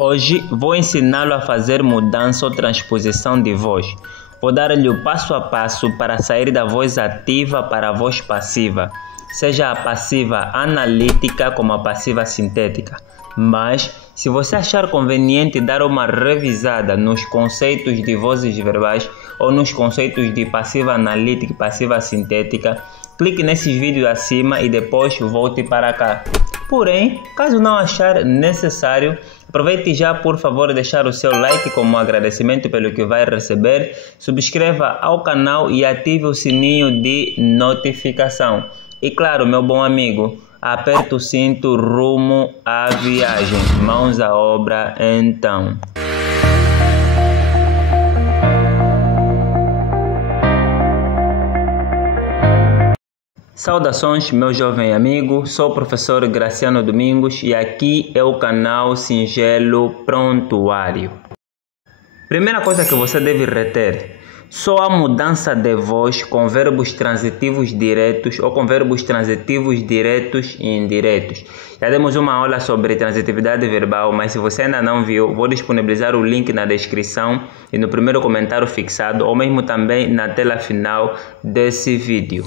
Hoje vou ensiná-lo a fazer mudança ou transposição de voz. Vou dar-lhe o passo a passo para sair da voz ativa para a voz passiva, seja a passiva analítica como a passiva sintética. Mas, se você achar conveniente dar uma revisada nos conceitos de vozes verbais ou nos conceitos de passiva analítica e passiva sintética, clique nesses vídeos acima e depois volte para cá. Porém, caso não achar necessário, aproveite já, por favor, deixar o seu like como agradecimento pelo que vai receber, subscreva ao canal e ative o sininho de notificação. E claro, meu bom amigo, aperta o cinto rumo à viagem. Mãos à obra, então. Saudações, meu jovem amigo, sou o professor Graciano Domingos e aqui é o canal Singelo Prontuário. Primeira coisa que você deve reter: só há mudança de voz com verbos transitivos diretos ou com verbos transitivos diretos e indiretos. Já demos uma aula sobre transitividade verbal, mas se você ainda não viu, vou disponibilizar o link na descrição e no primeiro comentário fixado, ou mesmo também na tela final desse vídeo.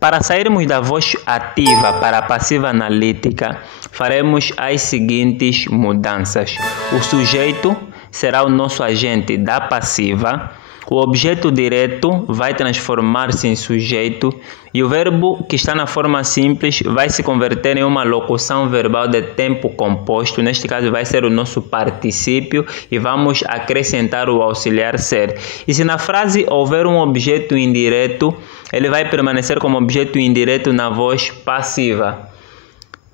Para sairmos da voz ativa para a passiva analítica, faremos as seguintes mudanças. O sujeito será o nosso agente da passiva, o objeto direto vai transformar-se em sujeito e o verbo que está na forma simples vai se converter em uma locução verbal de tempo composto. Neste caso vai ser o nosso particípio e vamos acrescentar o auxiliar ser. E se na frase houver um objeto indireto, ele vai permanecer como objeto indireto na voz passiva.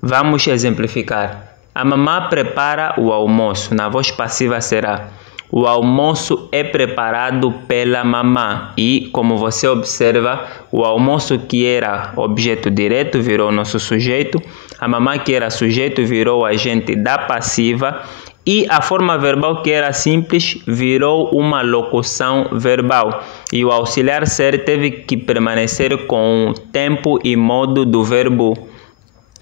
Vamos exemplificar. A mamã prepara o almoço. Na voz passiva será: o almoço é preparado pela mamã. E, como você observa, o almoço que era objeto direto virou nosso sujeito, a mamã que era sujeito virou agente da passiva e a forma verbal que era simples virou uma locução verbal. E o auxiliar ser teve que permanecer com o tempo e modo do verbo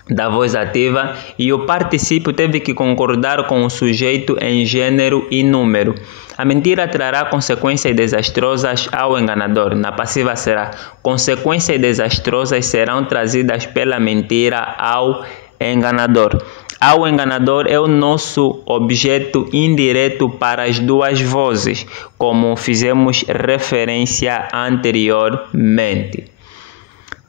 da voz ativa e o particípio teve que concordar com o sujeito em gênero e número. A mentira trará consequências desastrosas ao enganador. Na passiva será: consequências desastrosas serão trazidas pela mentira ao enganador. Ao enganador é o nosso objeto indireto para as duas vozes, como fizemos referência anteriormente.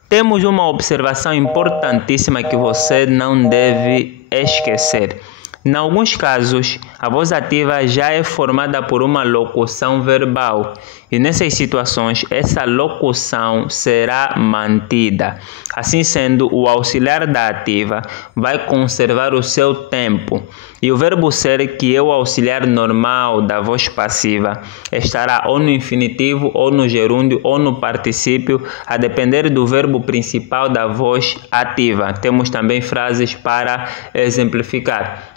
Temos uma observação importantíssima que você não deve esquecer. Em alguns casos, a voz ativa já é formada por uma locução verbal e nessas situações essa locução será mantida. Assim sendo, o auxiliar da ativa vai conservar o seu tempo e o verbo ser, que é o auxiliar normal da voz passiva, estará ou no infinitivo, ou no gerúndio, ou no particípio, a depender do verbo principal da voz ativa. Temos também frases para exemplificar.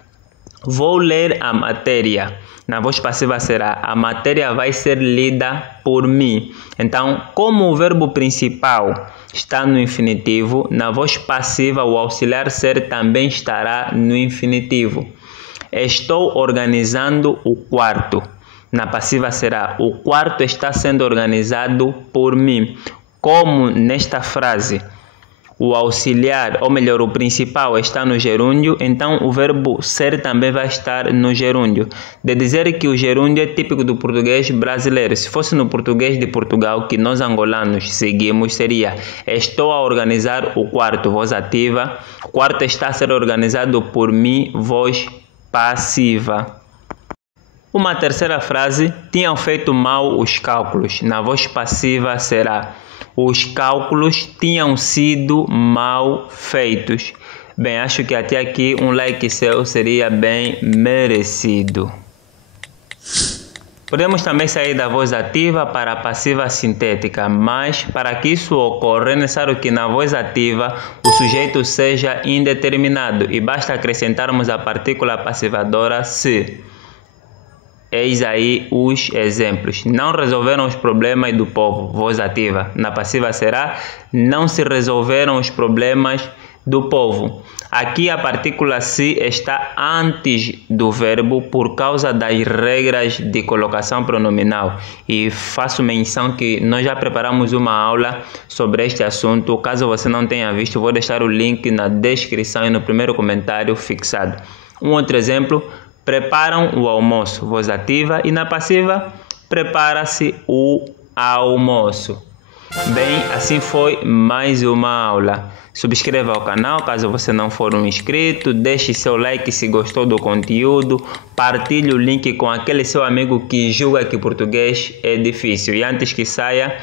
Vou ler a matéria. Na voz passiva será: a matéria vai ser lida por mim. Então, como o verbo principal está no infinitivo, na voz passiva o auxiliar ser também estará no infinitivo. Estou organizando o quarto. Na passiva será: o quarto está sendo organizado por mim. Como nesta frase o auxiliar, ou melhor, o principal está no gerúndio, então o verbo ser também vai estar no gerúndio. De dizer que o gerúndio é típico do português brasileiro. Se fosse no português de Portugal, que nós angolanos seguimos, seria: estou a organizar o quarto, voz ativa. O quarto está a ser organizado por mim, voz passiva. Uma terceira frase: tinham feito mal os cálculos. Na voz passiva será: os cálculos tinham sido mal feitos. Bem, acho que até aqui um like seu seria bem merecido. Podemos também sair da voz ativa para a passiva sintética, mas para que isso ocorra é necessário que na voz ativa o sujeito seja indeterminado e basta acrescentarmos a partícula passivadora se. Eis aí os exemplos. Não resolveram os problemas do povo, voz ativa. Na passiva será: não se resolveram os problemas do povo. Aqui a partícula se está antes do verbo por causa das regras de colocação pronominal. E faço menção que nós já preparamos uma aula sobre este assunto. Caso você não tenha visto, vou deixar o link na descrição e no primeiro comentário fixado. Um outro exemplo: preparam o almoço, voz ativa, e na passiva, prepara-se o almoço. Bem, assim foi mais uma aula. Subscreva o canal caso você não for um inscrito, deixe seu like se gostou do conteúdo, partilhe o link com aquele seu amigo que julga que português é difícil. E antes que saia,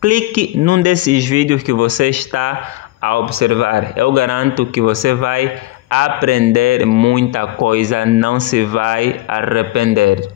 clique num desses vídeos que você está a observar. Eu garanto que você vai aprender muita coisa, não se vai arrepender.